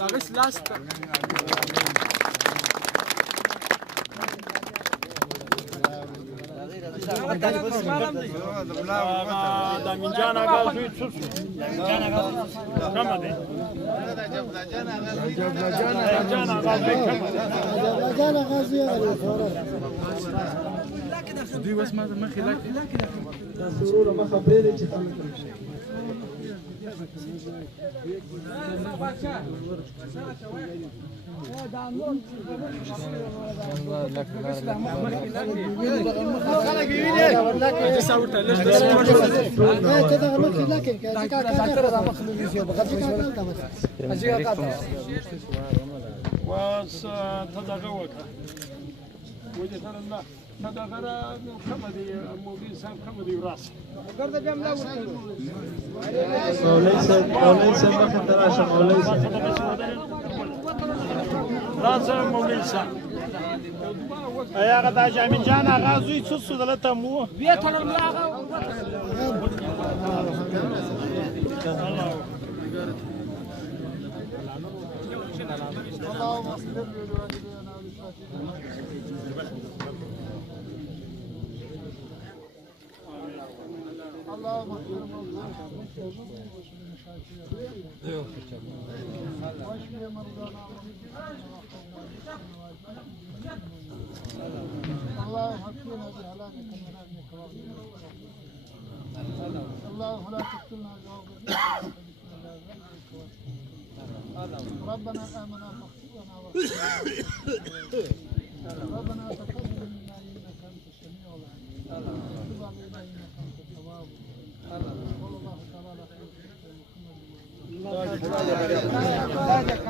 Dagis last. دا منجان هغه زوی څه شو کم دی جان هغه زوی کم دی دوی وس ما مخې لاکې سرور ما خبرې دي چې تدغه وکړه وجه تر الله تدغه کوم دی موږي صاحب کوم دی راس ګرځه بیا ملا مولوی صاحب مخه تراشه مولوی صاحب راځه مولوی صاحب هغه د جامین جان هغه زوی څه څه دلته مو وی تر ملا هغه اللهم اغفر اللهم اغفر واشف مرضانا اللهم حفظنا بهلاكك من هلاكك اللهم لا تقتلنا ربنا آمنا فاغفر لنا ربنا تقبل منا إنك أنت السميع العليم وتب علينا إنك أنت التواب صلى الله تعالى على خير محمد